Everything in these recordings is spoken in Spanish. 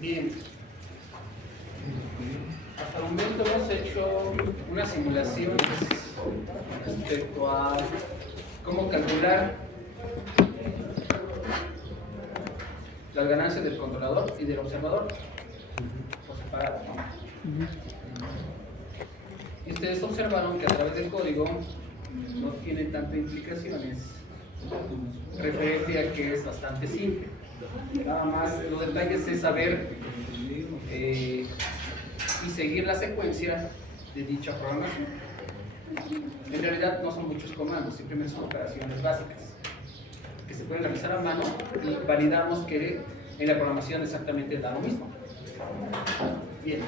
Bien, hasta el momento hemos hecho una simulación respecto a cómo calcular las ganancias del controlador y del observador por separado, ¿no? ustedes observaron que a través del código no tiene tantas implicaciones referente a que es bastante simple. Nada más los detalles es saber y seguir la secuencia de dicha programación. En realidad no son muchos comandos, simplemente son operaciones básicas que se pueden realizar a mano y validamos que en la programación exactamente da lo mismo. Bien.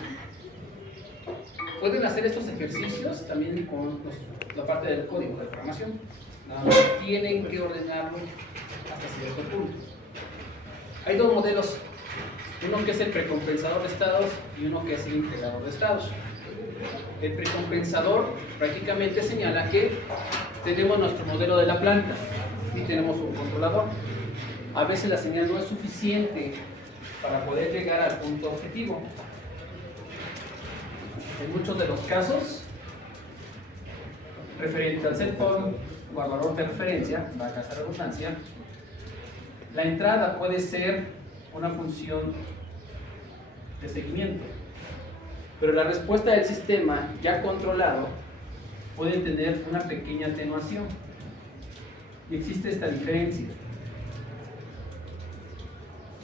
Pueden hacer estos ejercicios también con la parte del código de programación. Nada más tienen que ordenarlo hasta cierto punto. Hay dos modelos, uno que es el precompensador de estados y uno que es el integrador de estados. El precompensador prácticamente señala que tenemos nuestro modelo de la planta y tenemos un controlador. A veces la señal no es suficiente para poder llegar al punto objetivo. En muchos de los casos, referente al set point o al valor de referencia, valga esa redundancia, la entrada puede ser una función de seguimiento, pero la respuesta del sistema ya controlado puede tener una pequeña atenuación. Y existe esta diferencia.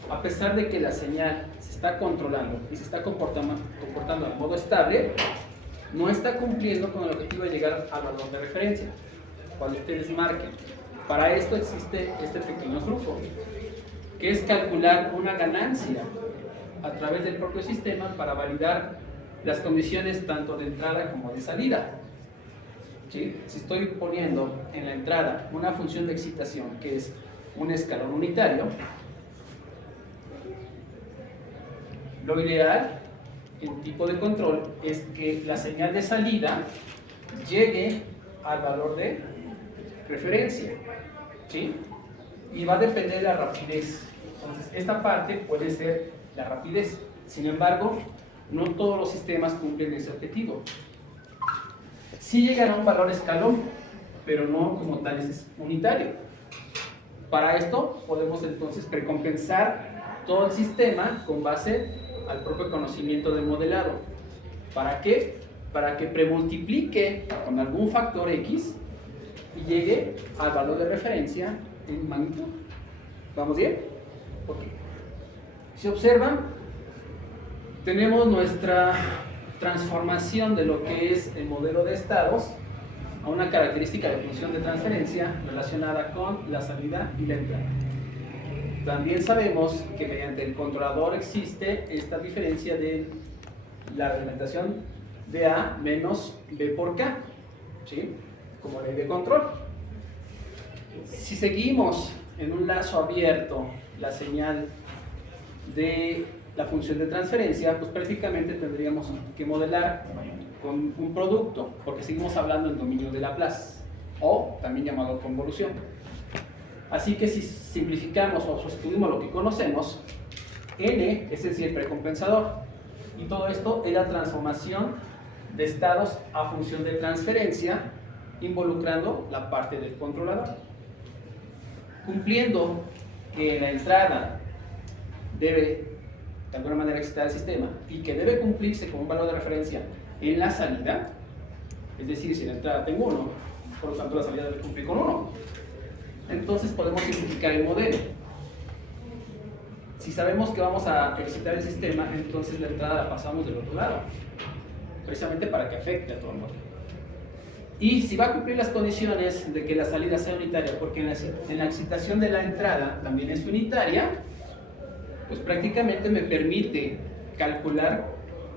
A pesar de que la señal se está controlando y se está comportando de modo estable, no está cumpliendo con el objetivo de llegar al valor de referencia, cuando ustedes marquen. Para esto existe este pequeño truco, que es calcular una ganancia a través del propio sistema para validar las condiciones tanto de entrada como de salida. ¿Sí? Si estoy poniendo en la entrada una función de excitación que es un escalón unitario, lo ideal en tipo de control es que la señal de salida llegue al valor de referencia, ¿sí? Y va a depender de la rapidez. Entonces, esta parte puede ser la rapidez. Sin embargo, no todos los sistemas cumplen ese objetivo. Sí llegan a un valor escalón, pero no como tal es unitario. Para esto podemos entonces precompensar todo el sistema con base al propio conocimiento del modelado. ¿Para qué? Para que premultiplique con algún factor X y llegue al valor de referencia en magnitud. ¿Vamos bien? Ok. Si observan, tenemos nuestra transformación de lo que es el modelo de estados a una característica de función de transferencia relacionada con la salida y la entrada. También sabemos que mediante el controlador existe esta diferencia de la representación de A menos B por K, ¿sí? Como ley de control. Si seguimos en un lazo abierto la señal de la función de transferencia, pues prácticamente tendríamos que modelar con un producto, porque seguimos hablando en dominio de Laplace, o también llamado convolución. Así que si simplificamos o sustituimos lo que conocemos, N es el siempre compensador, y todo esto es la transformación de estados a función de transferencia, involucrando la parte del controlador. Cumpliendo que la entrada debe de alguna manera excitar el sistema y que debe cumplirse con un valor de referencia en la salida, es decir, si en la entrada tengo 1, por lo tanto la salida debe cumplir con 1. Entonces podemos simplificar el modelo. Si sabemos que vamos a excitar el sistema, entonces la entrada la pasamos del otro lado, precisamente para que afecte a todo el modelo. Y si va a cumplir las condiciones de que la salida sea unitaria, porque en la excitación de la entrada también es unitaria, pues prácticamente me permite calcular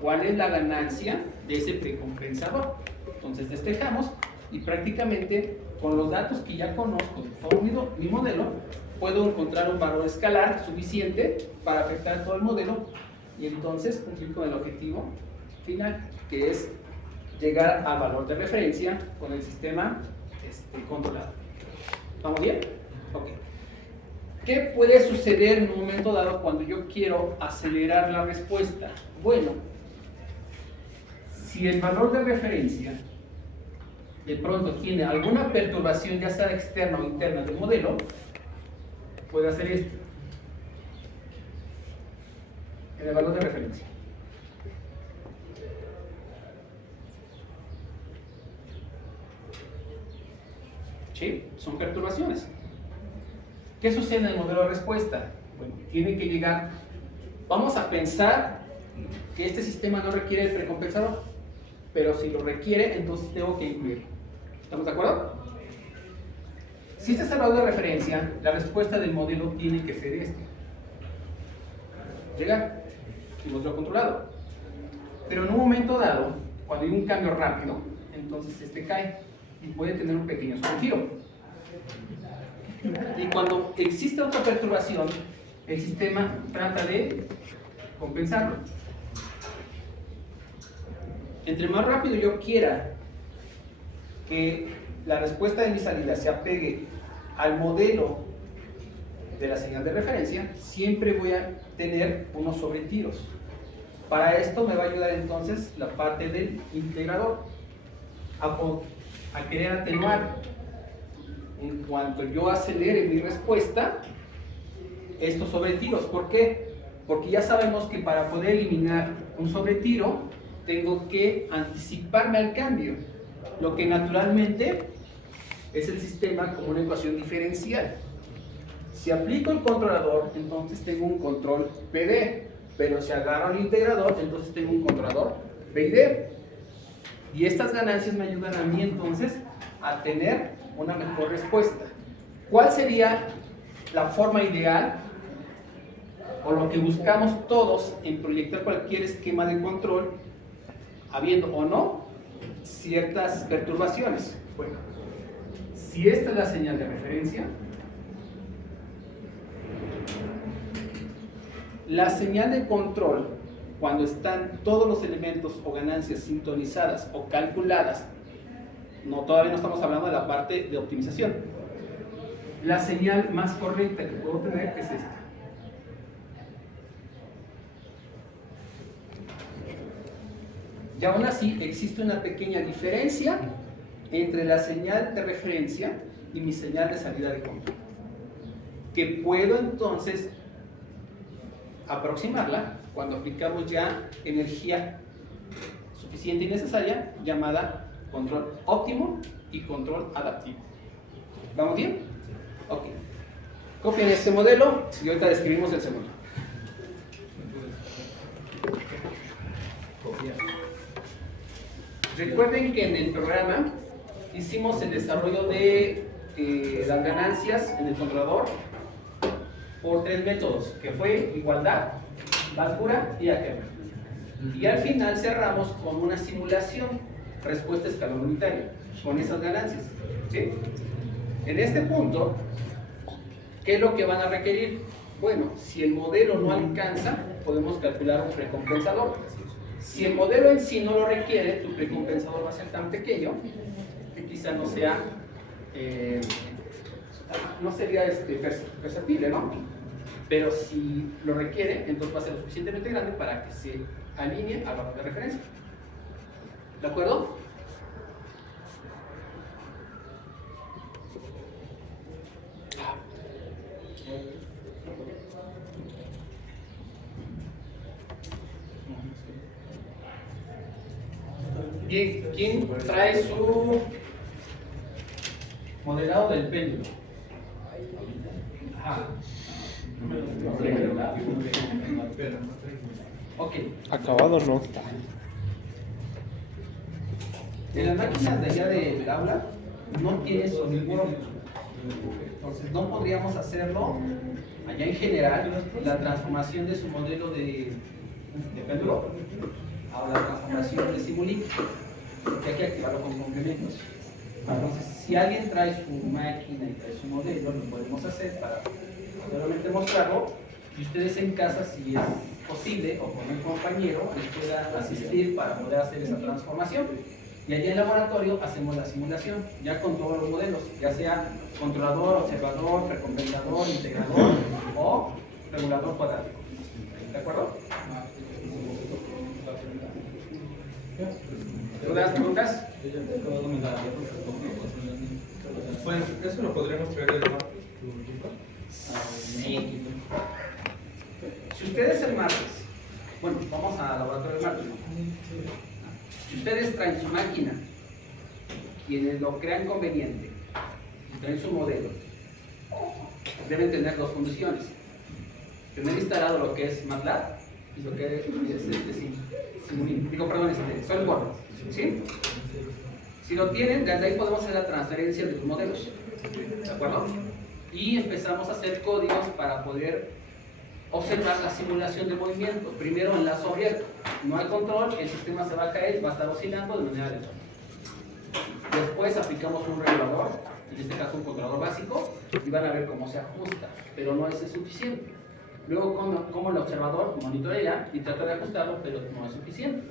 cuál es la ganancia de ese precompensador. Entonces despejamos y prácticamente con los datos que ya conozco de todo mi modelo, puedo encontrar un valor escalar suficiente para afectar todo el modelo y entonces cumplir con el objetivo final, que es llegar al valor de referencia con el sistema controlado. ¿Vamos bien? Ok. ¿Qué puede suceder en un momento dado cuando yo quiero acelerar la respuesta? Bueno, si el valor de referencia de pronto tiene alguna perturbación, ya sea externa o interna del modelo, puede hacer esto en el valor de referencia. ¿Sí? Son perturbaciones. ¿Qué sucede en el modelo de respuesta? Bueno, tiene que llegar. Vamos a pensar que este sistema no requiere el precompensador, pero si lo requiere, entonces tengo que incluirlo. ¿Estamos de acuerdo? Si este es el valor de referencia, la respuesta del modelo tiene que ser este. Llegar, el modelo controlado. Pero en un momento dado, cuando hay un cambio rápido, entonces este cae y puede tener un pequeño sobregiro. Y cuando existe otra perturbación, el sistema trata de compensarlo. Entre más rápido yo quiera que la respuesta de mi salida se apegue al modelo de la señal de referencia, siempre voy a tener unos sobretiros. Para esto me va a ayudar entonces la parte del integrador a querer atenuar. En cuanto yo acelere mi respuesta, estos sobretiros. ¿Por qué? Porque ya sabemos que para poder eliminar un sobretiro tengo que anticiparme al cambio, lo que naturalmente es el sistema como una ecuación diferencial. Si aplico el controlador, entonces tengo un control PD, pero si agarro el integrador, entonces tengo un controlador PID. Y estas ganancias me ayudan a mí entonces a tener una mejor respuesta. ¿Cuál sería la forma ideal o lo que buscamos todos en proyectar cualquier esquema de control, habiendo o no ciertas perturbaciones? Bueno, si esta es la señal de referencia, la señal de control, cuando están todos los elementos o ganancias sintonizadas o calculadas, todavía no estamos hablando de la parte de optimización, la señal más correcta que puedo tener es esta. Y aún así existe una pequeña diferencia entre la señal de referencia y mi señal de salida de control, que puedo entonces aproximarla cuando aplicamos ya energía suficiente y necesaria, llamada control óptimo y control adaptivo. ¿Vamos bien? Ok. Copien este modelo y ahorita describimos el segundo. Recuerden que en el programa hicimos el desarrollo de las ganancias en el controlador por 3 métodos, que fue igualdad, báscula y álgebra. Y al final cerramos con una simulación, respuesta a escalón unitario, con esas ganancias. ¿Sí? En este punto, ¿qué es lo que van a requerir? Bueno, si el modelo no alcanza, podemos calcular un precompensador. Si el modelo en sí no lo requiere, tu precompensador va a ser tan pequeño que quizá no sea, no sería perceptible, ¿no? Pero si lo requiere, entonces va a ser lo suficientemente grande para que se alinee al valor de referencia. ¿De acuerdo? Bien, ¿quién trae su modelado del péndulo? Ajá. Ok. Acabado no. En las máquinas de allá del aula no tiene sonido, entonces no podríamos hacerlo allá en general, la transformación de su modelo de péndulo a la transformación de Simulink, porque hay que activarlo con complementos. Entonces, si alguien trae su máquina y trae su modelo, lo podemos hacer para solamente mostrarlo, y ustedes en casa, si es posible, o con un compañero, les pueda asistir para poder hacer esa transformación. Y allá en el laboratorio hacemos la simulación, ya con todos los modelos, ya sea controlador, observador, recompensador, integrador o regulador cuadrático. ¿De acuerdo? ¿Dudas, preguntas? Bueno, eso lo podríamos traer del martes. Sí. Si ustedes el martes, bueno, vamos al laboratorio el martes, ¿no? Si ustedes traen su máquina, quienes lo crean conveniente, traen su modelo, deben tener dos condiciones. Tener instalado lo que es MATLAB y lo que es SolidWorks, ¿sí? Si lo tienen, desde ahí podemos hacer la transferencia de los modelos, ¿de acuerdo? Y empezamos a hacer códigos para poder observar la simulación de movimiento. Primero enlazo abierto, no hay control, el sistema se va a caer, va a estar oscilando de manera aleatoria. Después aplicamos un regulador, en este caso un controlador básico, y van a ver cómo se ajusta, pero no es suficiente. Luego como el observador monitorea y trata de ajustarlo, pero no es suficiente.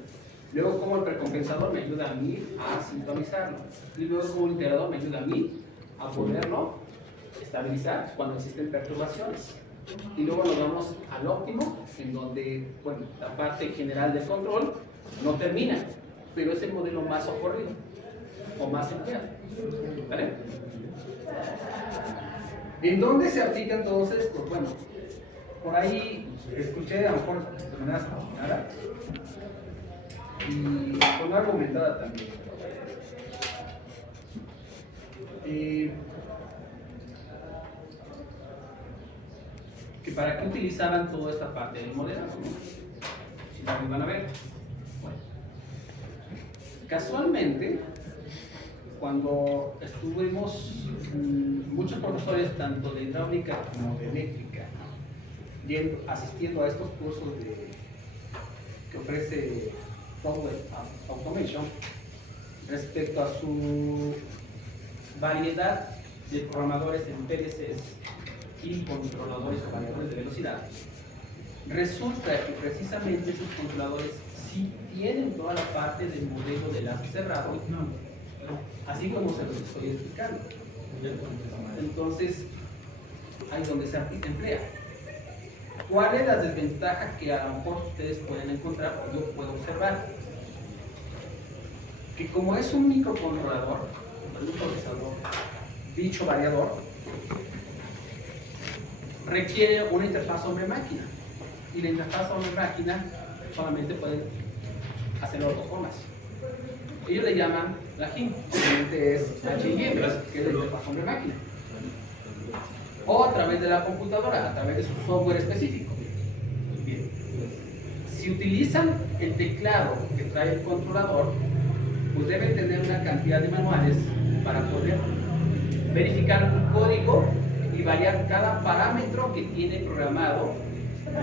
Luego como el precompensador me ayuda a mí a sintonizarlo. Y luego como el integrador me ayuda a mí a poderlo estabilizar cuando existen perturbaciones. Y luego nos vamos al óptimo, en donde, bueno, la parte general del control no termina, pero es el modelo más ocurrido o más empleado. ¿Vale? ¿En dónde se aplican todos estos? Bueno, por ahí escuché a lo mejor de manera separada y con argumentada también. Que para qué utilizaban toda esta parte del modelo, ¿no? Si lo van a ver. Bueno, casualmente, cuando estuvimos muchos profesores tanto de hidráulica como de eléctrica asistiendo a estos cursos que ofrece Power Automation respecto a su variedad de programadores en PLCs y controladores o variadores de velocidad, resulta que precisamente esos controladores sí tienen toda la parte del modelo de enlace cerrado, así como se los estoy explicando. Entonces, ahí es donde se emplea. ¿Cuál es la desventaja que a lo mejor ustedes pueden encontrar o yo puedo observar? Que como es un microcontrolador, un procesador, dicho variador, requiere una interfaz hombre-máquina. Y la interfaz hombre-máquina solamente pueden hacerlo de dos formas. Ellos le llaman la HIM, obviamente es HIM, que es la interfaz hombre-máquina. O a través de la computadora, a través de su software específico. Bien. Si utilizan el teclado que trae el controlador, pues deben tener una cantidad de manuales para poder verificar un código y variar cada parámetro que tiene programado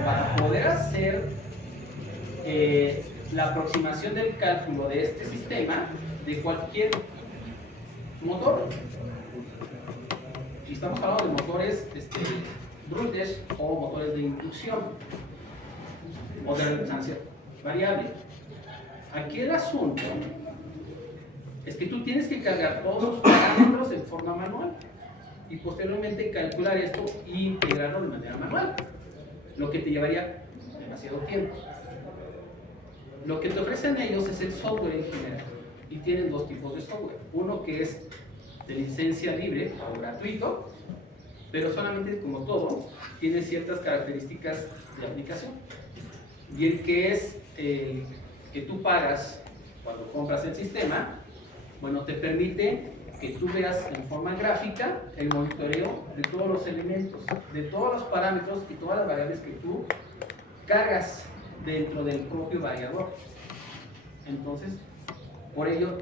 para poder hacer la aproximación del cálculo de este sistema de cualquier motor. Y estamos hablando de motores brutes o motores de inducción o de resonancia variable. Aquí el asunto es que tú tienes que cargar todos los parámetros en forma manual y posteriormente calcular esto e integrarlo de manera manual, lo que te llevaría demasiado tiempo. Lo que te ofrecen ellos es el software en general y tienen dos tipos de software. Uno que es de licencia libre o gratuito, pero solamente, como todo, tiene ciertas características de aplicación. Y el que es que tú pagas cuando compras el sistema, bueno, te permite que tú veas en forma gráfica el monitoreo de todos los elementos, de todos los parámetros y todas las variables que tú cargas dentro del propio variador. Entonces, por ello,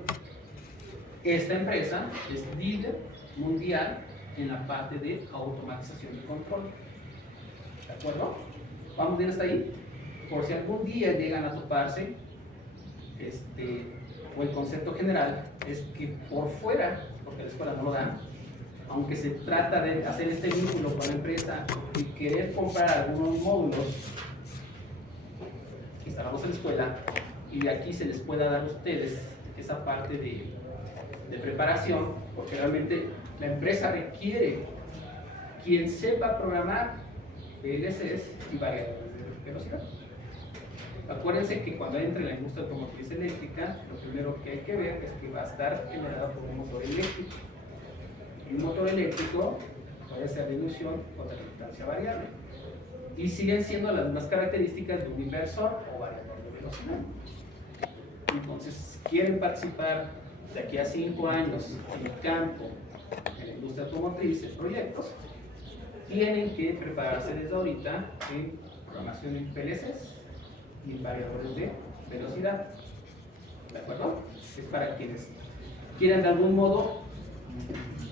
esta empresa es líder mundial en la parte de automatización de control. ¿De acuerdo? ¿Vamos bien hasta ahí? Por si algún día llegan a toparse, o el concepto general es que por fuera, porque la escuela no lo da, aunque se trata de hacer este vínculo con la empresa y querer comprar algunos módulos instalados en la escuela, y de aquí se les pueda dar a ustedes esa parte de preparación, porque realmente la empresa requiere quien sepa programar PLCs y variadores de velocidad. Acuérdense que cuando entre la industria automotriz eléctrica, lo primero que hay que ver es que va a estar generado por un motor eléctrico. Y un motor eléctrico puede ser de inducción o de resultancia variable. Y siguen siendo las mismas características de un inversor o variador de velocidad. Entonces, quieren participar de aquí a 5 años en el campo en la industria automotriz, en proyectos, tienen que prepararse desde ahorita en programación en PLCs y en variadores de velocidad. ¿De acuerdo? Es para quienes quieran de algún modo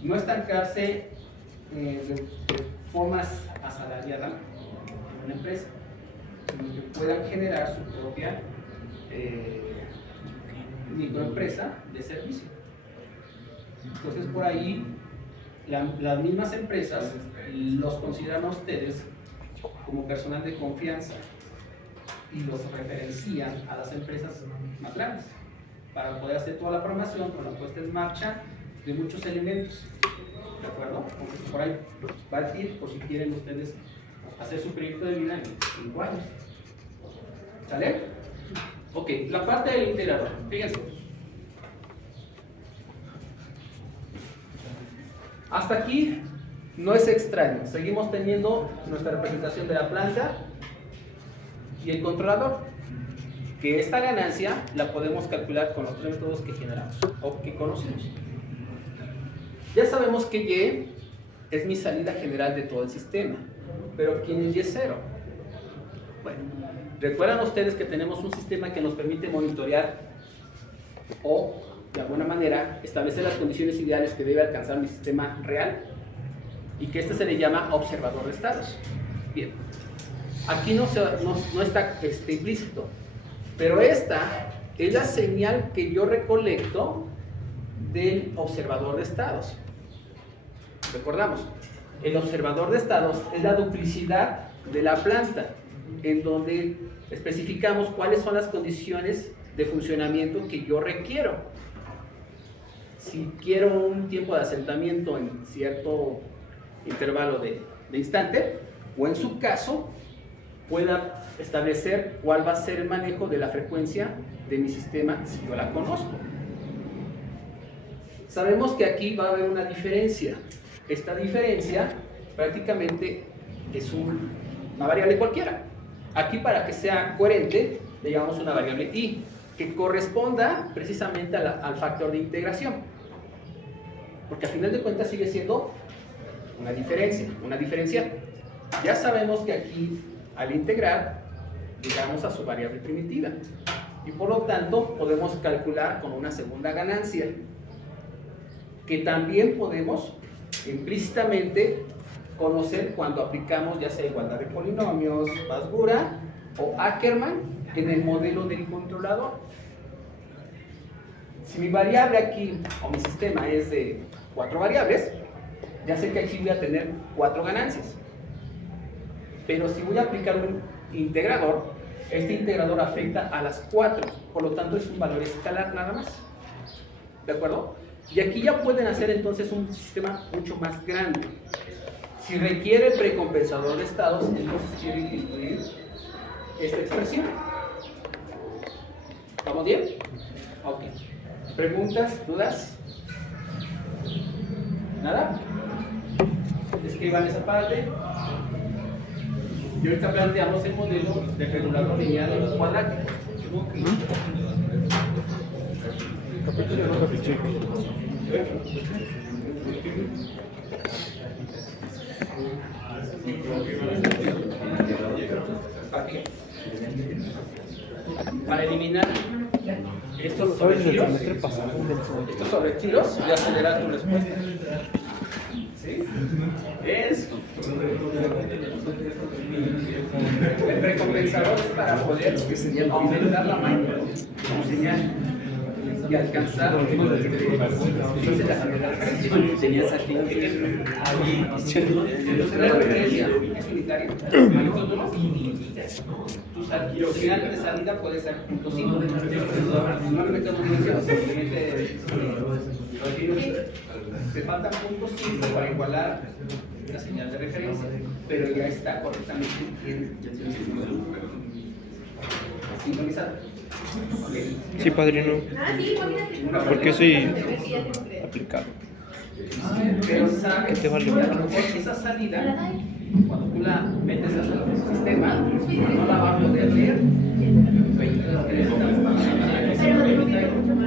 no estancarse de formas asalariadas en una empresa, sino que puedan generar su propia microempresa de servicio. Entonces por ahí las mismas empresas los consideran a ustedes como personal de confianza y los referencian a las empresas más grandes para poder hacer toda la programación con la puesta en marcha de muchos elementos. ¿De acuerdo? Entonces por ahí va a ir por si quieren ustedes hacer su proyecto de vida en 5 años. ¿Sale? Ok, la parte del integrador. Fíjense. Hasta aquí no es extraño. Seguimos teniendo nuestra representación de la planta y el controlador. Que esta ganancia la podemos calcular con los 3 métodos que generamos o que conocemos. Ya sabemos que Y es mi salida general de todo el sistema. Pero ¿quién es Y0? Bueno, recuerdan ustedes que tenemos un sistema que nos permite monitorear o, de alguna manera, establecer las condiciones ideales que debe alcanzar mi sistema real y que este se le llama observador de estados. Bien, aquí no está implícito, pero esta es la señal que yo recolecto del observador de estados. Recordamos, el observador de estados es la duplicidad de la planta, en donde especificamos cuáles son las condiciones de funcionamiento que yo requiero. Si quiero un tiempo de asentamiento en cierto intervalo de instante, o en su caso, pueda establecer cuál va a ser el manejo de la frecuencia de mi sistema si yo la conozco. Sabemos que aquí va a haber una diferencia. Esta diferencia prácticamente es una variable cualquiera. Aquí, para que sea coherente, le llamamos una variable I, que corresponda precisamente al factor de integración. Porque al final de cuentas sigue siendo una diferencia, una diferencial. Ya sabemos que aquí, al integrar, llegamos a su variable primitiva. Y por lo tanto, podemos calcular con una segunda ganancia, que también podemos implícitamente conocer cuando aplicamos ya sea igualdad de polinomios, Masbura o Ackermann en el modelo del controlador. Si mi variable aquí, o mi sistema, es de 4 variables, ya sé que aquí voy a tener 4 ganancias. Pero si voy a aplicar un integrador, este integrador afecta a las 4, por lo tanto es un valor escalar nada más. ¿De acuerdo? Y aquí ya pueden hacer entonces un sistema mucho más grande. Si requiere precompensador de estados, entonces tienen que incluir esta expresión. ¿Vamos bien? Ok. ¿Preguntas? ¿Dudas? ¿Nada? Escriban esa parte. Y ahorita planteamos el modelo de regulador lineal cuadrático. Para eliminar estos sobretiros y acelerar tu respuesta. ¿Sí? Es el precompensador para poder aumentar la magnitud como señal y alcanzar entonces la aceleración. Tenías aquí la referencia es unitaria. Tu señal de salida puede ser 0.5. No le metemos dimensión, simplemente te falta 0.5 para igualar la señal de referencia, pero ya está correctamente sincronizada. Sí, padrino. Porque soy aplicado. Pero sabes ¿Qué te vale? que a lo mejor esa salida, cuando tú la metes al sistema, no la va a poder leer.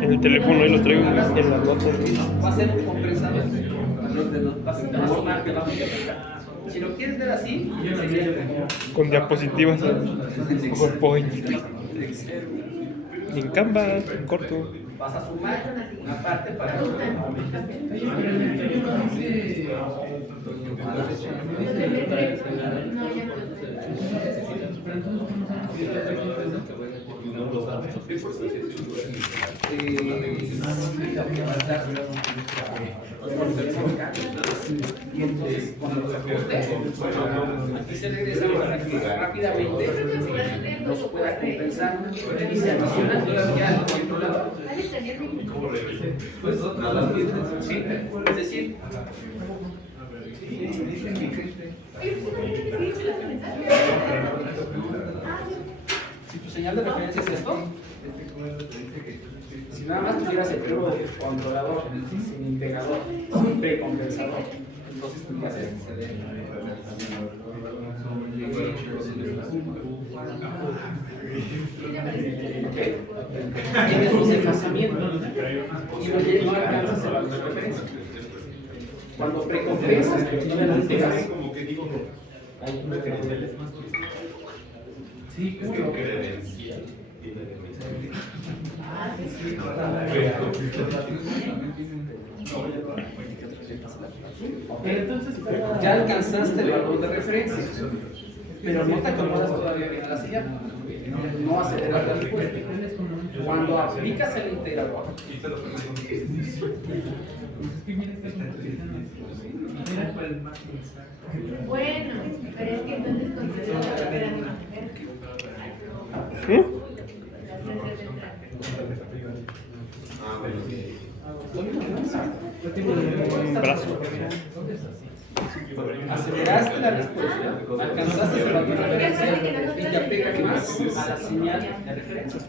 En el teléfono ahí lo traigo en las notas. Va a ser un compensador. donde vas a sumar, te vamos a multiplicar. Si lo quieres ver así, sería como Con diapositivas en PowerPoint. En Canva, en corto. vas a sumar una parte para otra. Y entonces, cuando los ajuste, aquí se regresa para que rápidamente los pueda compensar y se adiciona ya al controlador. Sí, es decir, si tu señal de referencia es esto, si nada más tuvieras el puro controlador, sin integrador, sin precompensador, entonces tendrías esto. Tienes un desfasamiento y no alcanzas el valor de referencia. Cuando precompensas, no le integras. Sí, es que Entonces, ya alcanzaste el valor de referencia, pero no te acomodas todavía bien a la señal. No aceleras la respuesta. Cuando aplicas el integrador, bueno, pero es que entonces considero la operación. Un brazo. aceleraste la respuesta, alcanzaste el valor de referencia y te apegas más a la señal de referencia.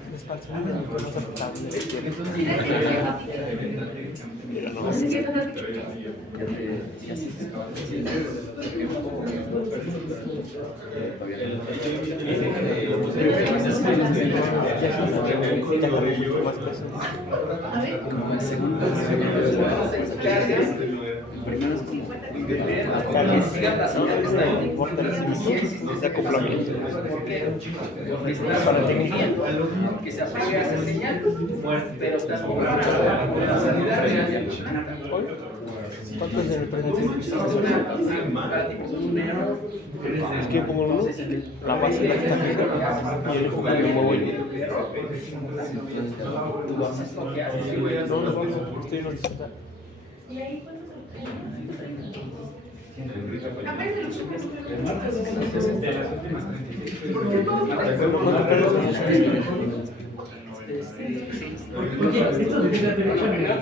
Que sigan las señales que está ahí. De acoplamiento. Para que se apegue a esa señal, pero estás con la salida real. ¿Cuánto es el precio? Es que yo pongo uno, la base la está fija y el enfoque lo muevo yo. No, estoy en horizontal. ¿Y ahí cuándo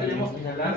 Tenemos que hablar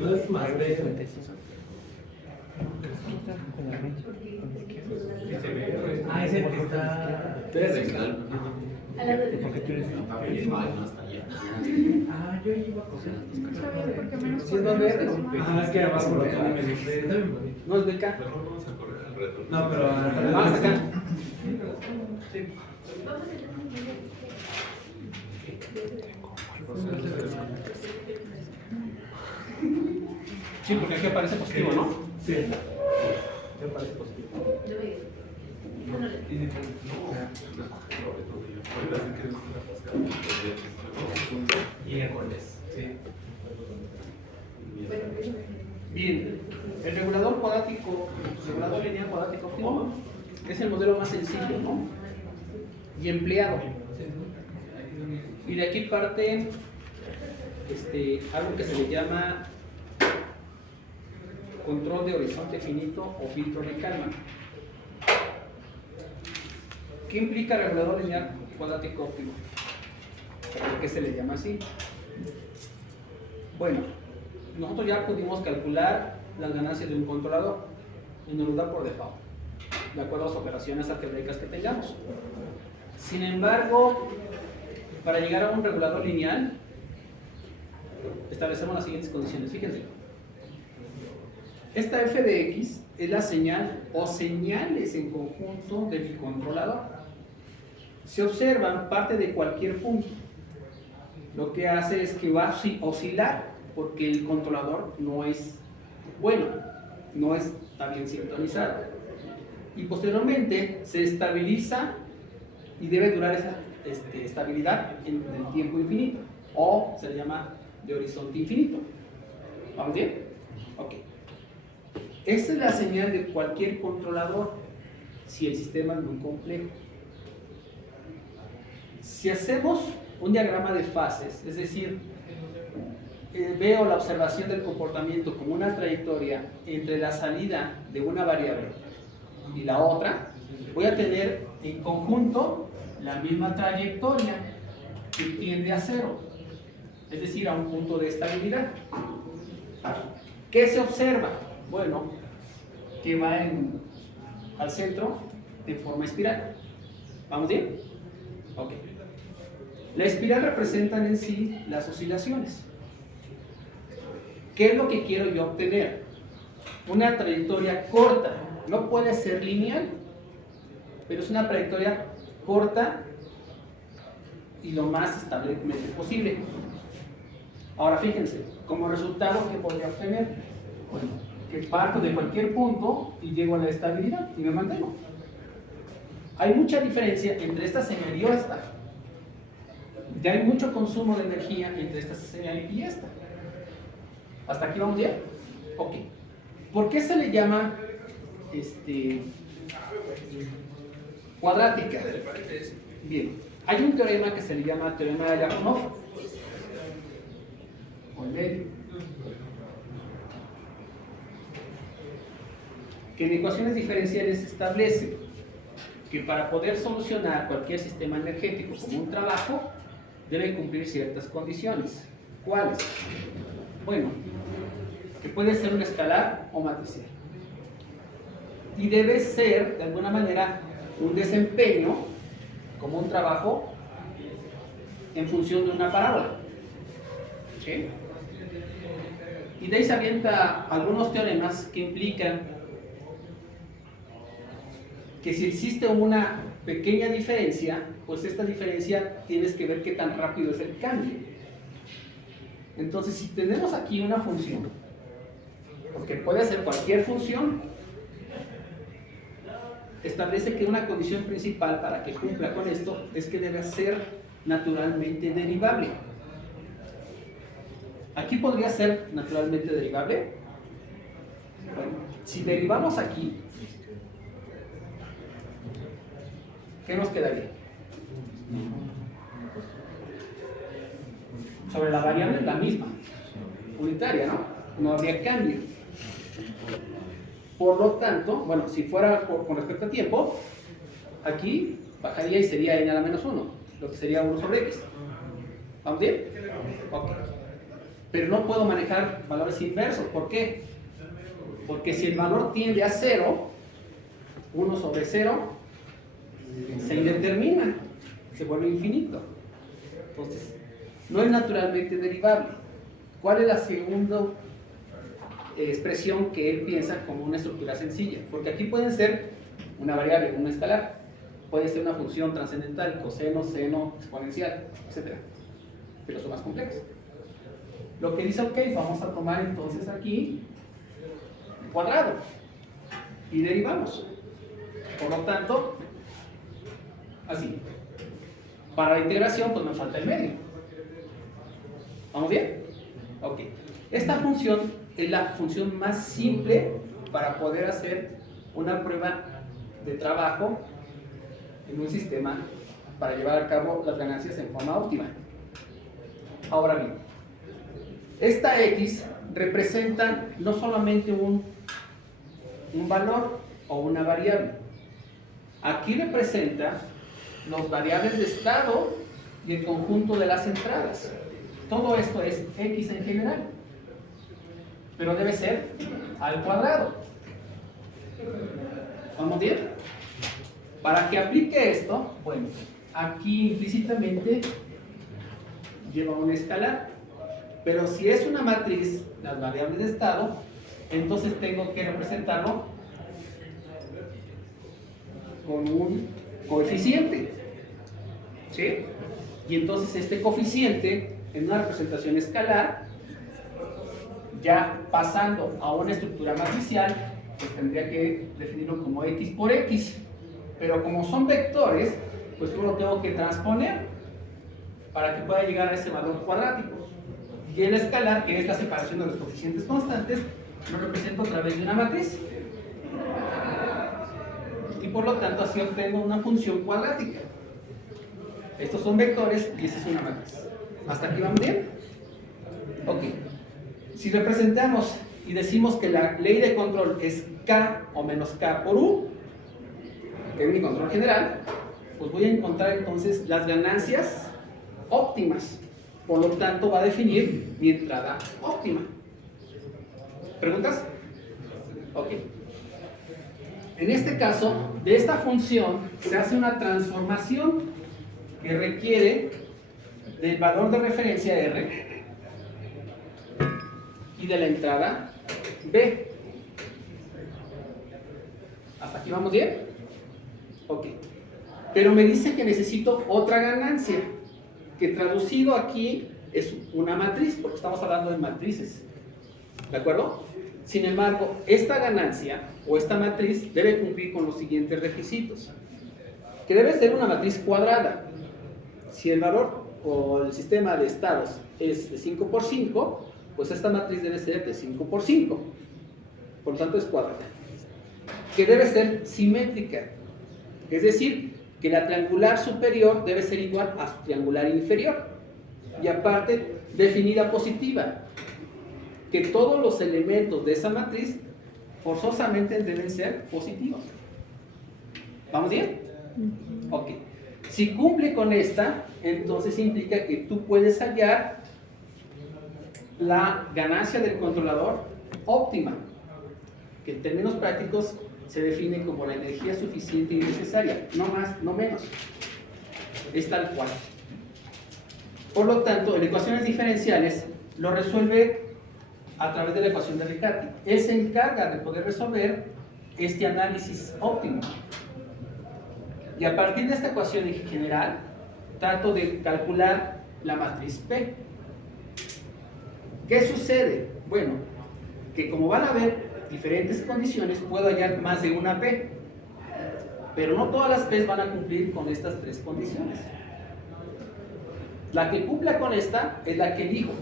No es más de... Ah, ese que está... A la de... ¿Por qué tú eres? Ah, yo iba a coger. Está bien, porque menos Sí, es más verde. Ah, es que abajo lo tiene medio feo. Está bien bonito. ¿No es beca? No, pero... Ah, hasta acá. Sí. Sí, porque aquí aparece positivo, ¿no? Sí. Me parece positivo. Miércoles. Sí. Bien, el regulador cuadrático, regulador lineal cuadrático óptimo, es el modelo más sencillo, ¿no? Y empleado. Y de aquí parte algo que se le llama control de horizonte finito o filtro de Kalman. ¿Qué implica regulador lineal cuadrático óptimo? ¿Por qué se le llama así? Bueno, nosotros ya pudimos calcular las ganancias de un controlador y nos lo da por default, de acuerdo a las operaciones algebraicas que tengamos. Sin embargo, para llegar a un regulador lineal, establecemos las siguientes condiciones. Fíjense, esta f de x es la señal o señales en conjunto de mi controlador. Se observan parte de cualquier punto. Lo que hace es que va a oscilar porque el controlador no es bueno, no está bien sintonizado. Y posteriormente se estabiliza y debe durar esa estabilidad en el tiempo infinito, o se le llama de horizonte infinito. ¿Vamos bien? Ok. Esta es la señal de cualquier controlador si el sistema es muy complejo. Si hacemos un diagrama de fases, es decir, veo la observación del comportamiento como una trayectoria entre la salida de una variable y la otra, voy a tener en conjunto la misma trayectoria que tiende a cero, es decir, a un punto de estabilidad. ¿Qué se observa? Bueno, que va al centro de forma espiral. ¿Vamos bien? Ok. La espiral representan en sí las oscilaciones. ¿Qué es lo que quiero yo obtener? Una trayectoria corta. No puede ser lineal, pero es una trayectoria corta y lo más establemente posible. Ahora fíjense, como resultado, ¿qué podría obtener? Bueno, que parto de cualquier punto y llego a la estabilidad y me mantengo. Hay mucha diferencia entre esta señal y esta. Ya hay mucho consumo de energía entre esta señal y esta. ¿Hasta aquí vamos bien? Ok. ¿Por qué se le llama cuadrática? Bien. Hay un teorema que se le llama teorema de Lyapunov. O el que en ecuaciones diferenciales establece que para poder solucionar cualquier sistema energético como un trabajo, debe cumplir ciertas condiciones. ¿Cuáles? Bueno, que puede ser un escalar o matricial. Y debe ser, de alguna manera, un desempeño como un trabajo en función de una parábola. ¿Sí? Y de ahí se avienta algunos teoremas que implican que si existe una pequeña diferencia, pues esta diferencia tienes que ver qué tan rápido es el cambio. Entonces, si tenemos aquí una función, porque puede ser cualquier función, establece que una condición principal para que cumpla con esto es que debe ser naturalmente derivable. Aquí podría ser naturalmente derivable. Bueno, si derivamos aquí, ¿qué nos quedaría? Sobre la variable es la misma, unitaria, ¿no? No habría cambio. Por lo tanto, bueno, si fuera con respecto a tiempo, aquí bajaría y sería n a la menos 1, lo que sería 1 sobre x. ¿Vamos bien? Ok. pero no puedo manejar valores inversos. ¿Por qué? Porque si el valor tiende a 0, 1 sobre 0, se indetermina, se vuelve infinito. Entonces, no es naturalmente derivable. ¿Cuál es la segunda expresión que él piensa como una estructura sencilla? Porque aquí pueden ser una variable, una escalar, puede ser una función trascendental, coseno, seno, exponencial, etc. Pero son más complejos. Lo que dice, ok, vamos a tomar entonces aquí cuadrado y derivamos. Por lo tanto, así. Para la integración, pues me falta el medio. ¿Vamos bien? Ok. Esta función es la función más simple para poder hacer una prueba de trabajo en un sistema para llevar a cabo las ganancias en forma óptima. Ahora bien, esta X representa no solamente un valor o una variable. Aquí representa los variables de estado y el conjunto de las entradas. Todo esto es X en general, pero debe ser al cuadrado. ¿Vamos bien? Para que aplique esto, bueno, aquí implícitamente lleva un escalar, pero si es una matriz, las variables de estado, entonces tengo que representarlo con un coeficiente, ¿sí? Y entonces este coeficiente en una representación escalar, ya pasando a una estructura matricial, pues tendría que definirlo como X por X, pero como son vectores, pues yo lo tengo que transponer para que pueda llegar a ese valor cuadrático. Y el escalar, que es la separación de los coeficientes constantes, lo represento a través de una matriz. Y por lo tanto así obtengo una función cuadrática. Estos son vectores y esta es una matriz. ¿Hasta aquí vamos bien? Ok. Si representamos y decimos que la ley de control es K o menos K por U, que es mi control general, pues voy a encontrar entonces las ganancias óptimas. Por lo tanto va a definir mi entrada óptima. ¿Preguntas? Ok. En este caso, de esta función se hace una transformación que requiere del valor de referencia R y de la entrada B. ¿Hasta aquí vamos bien? Ok. Pero me dice que necesito otra ganancia, que traducido aquí es una matriz, porque estamos hablando de matrices. ¿De acuerdo? Sin embargo, esta ganancia o esta matriz debe cumplir con los siguientes requisitos. Que debe ser una matriz cuadrada. Si el valor o el sistema de estados es de 5 por 5, pues esta matriz debe ser de 5 por 5. Por lo tanto es cuadrada. Que debe ser simétrica. Es decir, que la triangular superior debe ser igual a su triangular inferior. Y aparte, definida positiva. Que todos los elementos de esa matriz forzosamente deben ser positivos. ¿Vamos bien? Ok. Si cumple con esta, entonces implica que tú puedes hallar la ganancia del controlador óptima, que en términos prácticos se define como la energía suficiente y necesaria, no más, no menos. Es tal cual. Por lo tanto, en ecuaciones diferenciales lo resuelve a través de la ecuación de Riccati. Él se encarga de poder resolver este análisis óptimo. Y a partir de esta ecuación en general, trato de calcular la matriz P. ¿Qué sucede? Bueno, que como van a haber diferentes condiciones, puedo hallar más de una P. Pero no todas las P van a cumplir con estas tres condiciones. La que cumpla con esta es la que elijo.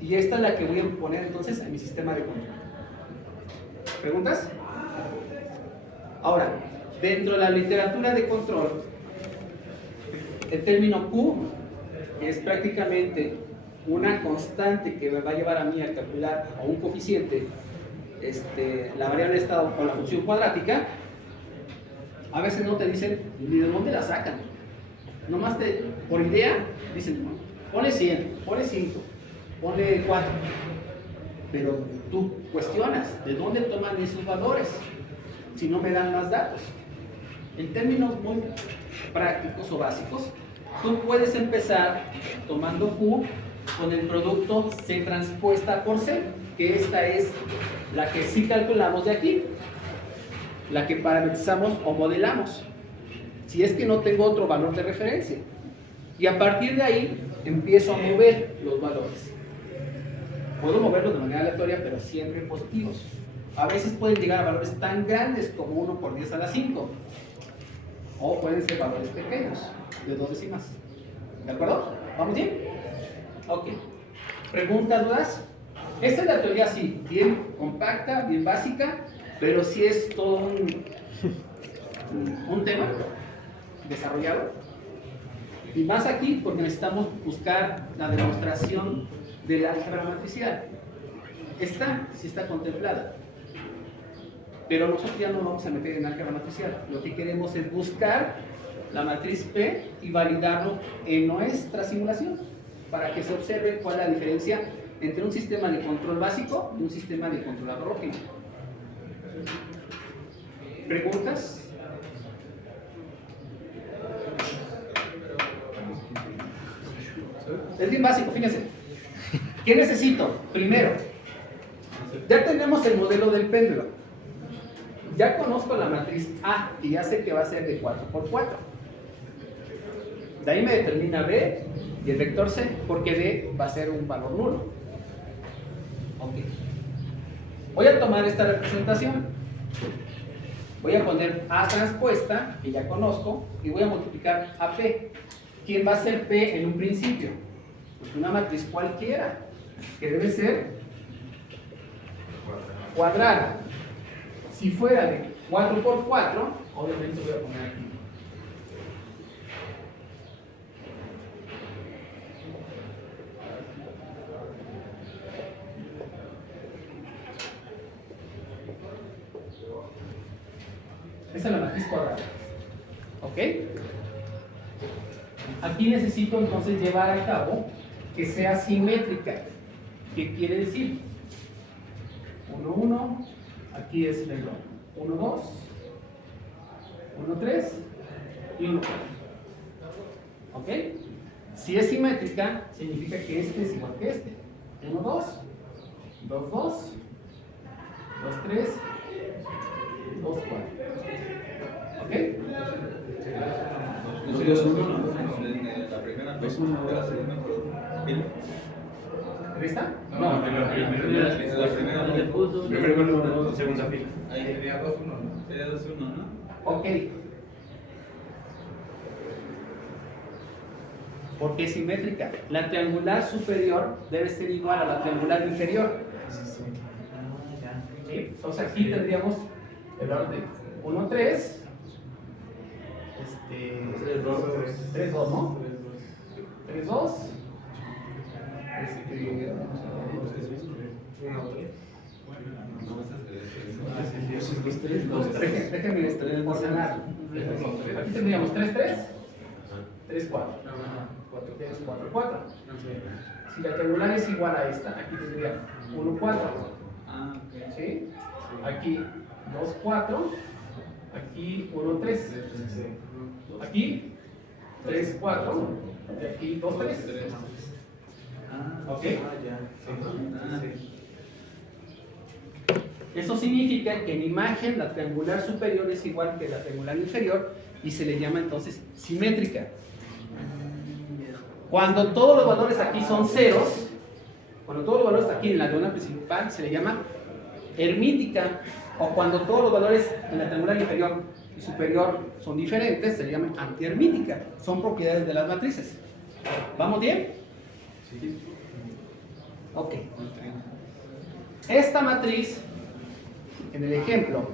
Y esta es la que voy a poner entonces en mi sistema de control. ¿Preguntas? Ahora, dentro de la literatura de control, el término Q es prácticamente una constante que me va a llevar a mí a calcular, o un coeficiente, la variable de estado o la función cuadrática. A veces no te dicen ni de dónde la sacan. Nomás por idea, dicen, Ponle 100, ponle 5, ponle 4. Pero tú cuestionas, ¿de dónde toman esos valores? Si no me dan más datos. En términos muy prácticos o básicos, tú puedes empezar tomando Q con el producto C transpuesta por C, que esta es la que sí calculamos de aquí, la que parametrizamos o modelamos, si es que no tengo otro valor de referencia. Y a partir de ahí empiezo a mover los valores. Puedo moverlos de manera aleatoria, pero siempre positivos. A veces pueden llegar a valores tan grandes como 1 por 10 a la 5. O pueden ser valores pequeños, de 2 décimas. ¿De acuerdo? ¿Vamos bien? Ok. ¿Preguntas, dudas? Esta es la teoría así, bien compacta, bien básica, pero sí es todo un tema desarrollado. Y más aquí porque necesitamos buscar la demostración del álgebra matricial. Esta sí está contemplada. Pero nosotros ya no vamos a meter en álgebra matricial. Lo que queremos es buscar la matriz P y validarlo en nuestra simulación para que se observe cuál es la diferencia entre un sistema de control básico y un sistema de controlador óptimo. ¿Preguntas? Es bien básico, fíjense. ¿Qué necesito? Primero, ya tenemos el modelo del péndulo. Ya conozco la matriz A y ya sé que va a ser de 4 por 4. De ahí me determina B y el vector C, porque D va a ser un valor nulo. Ok. Voy a tomar esta representación. Voy a poner A transpuesta, que ya conozco, y voy a multiplicar a P. ¿Quién va a ser P en un principio? Pues una matriz cualquiera, que debe ser cuadrada. Si fuera de 4 por 4, obviamente voy a poner aquí. Esa es la matriz cuadrada. ¿Ok? Aquí necesito entonces llevar a cabo que sea simétrica. ¿Qué quiere decir? 1, 1, aquí es 1, 2, 1, 3 y 1, 4. ¿Ok? Si es simétrica, significa que este es igual que este. 1, 2, 2, 2, 2, 3, 2, 4. ¿Ok? 2, 1. La primera, 2, 1. La segunda, ¿Lista? No, la primera. Primero, segunda fila. Ahí sería 2, 1, ¿no? Sería 2, 1, ¿no? Ok. Porque es simétrica. La triangular superior debe ser igual a la triangular inferior. ¿Sí? Entonces aquí tendríamos el orden 1, 3. 3, 2, ¿no? 3, 2. Déjenme ordenar. Aquí tendríamos 3, 3. 3, 4. 3, 4, 4. Si la triangular es igual a esta, aquí tendría 1, 4. ¿Sí? Aquí 2, 4. Aquí 1, 3. Aquí 3, 4. Y aquí 2, 3. ¿Ok? Eso significa que en imagen la triangular superior es igual que la triangular inferior y se le llama entonces simétrica. Cuando todos los valores aquí son ceros, cuando todos los valores aquí en la diagonal principal se le llama hermítica, o cuando todos los valores en la triangular inferior y superior son diferentes, se le llama antihermítica. Son propiedades de las matrices. ¿Vamos bien? Sí. Ok. Esta matriz, en el ejemplo,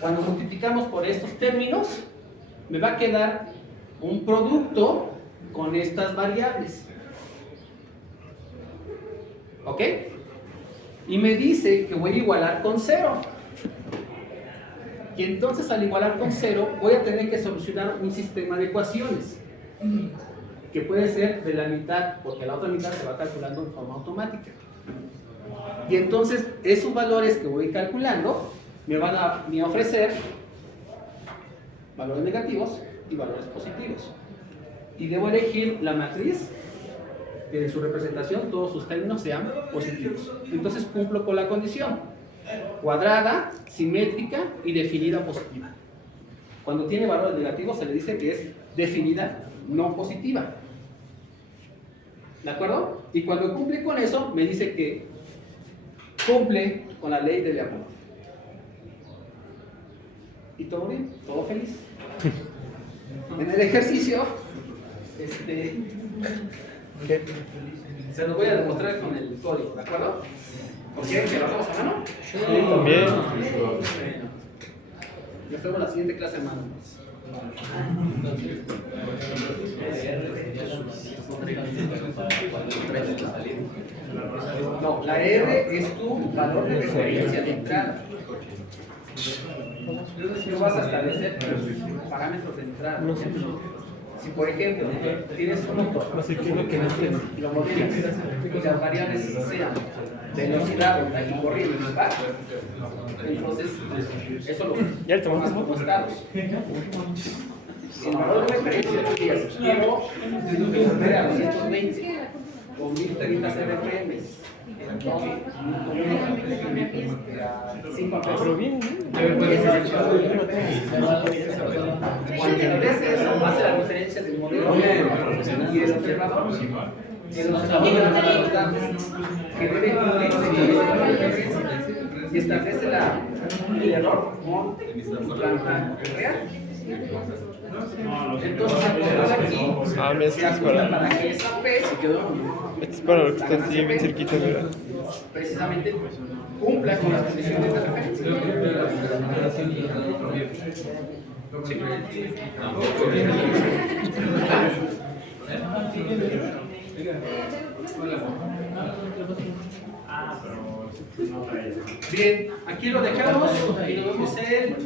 cuando multiplicamos por estos términos, me va a quedar un producto con estas variables. ¿Ok? Y me dice que voy a igualar con 0. Y entonces al igualar con 0 voy a tener que solucionar un sistema de ecuaciones. que puede ser de la mitad, porque la otra mitad se va calculando en forma automática. Y entonces esos valores que voy calculando me van a ofrecer valores negativos y valores positivos. Y debo elegir la matriz que en su representación todos sus términos sean positivos. Entonces cumplo con la condición: cuadrada, simétrica y definida positiva. Cuando tiene valores negativos se le dice que es definida no positiva. ¿De acuerdo? Y cuando cumple con eso, me dice que cumple con la ley de Lyapunov. ¿Y todo bien? ¿Todo feliz? En el ejercicio, se lo voy a demostrar con el código, ¿de acuerdo? ¿O quieren que lo hagamos a mano? Sí, también. Bueno, yo tengo la siguiente clase a mano. No, la R es tu valor de referencia de entrada. Tú vas a establecer parámetros de entrada. Si por ejemplo tienes un motor y lo modelas y las variables sean velocidad, voltaje y corriente, ¿verdad? Entonces eso lo tomas como estados. El valor de referencia es quiero volver a 220 con 1030 RPM. Entonces, 5 amperes. Pero bien, Cuando establece eso, hace la diferencia del modelo y el observador. El observador de las constantes que debe cumplir y establece el error con planta real. Entonces, aquí se ajusta para que esa P Este es para lo que está así bien cerquita, ¿verdad? precisamente cumpla con las condiciones de referencia. Bien, aquí lo dejamos y lo vamos a hacer.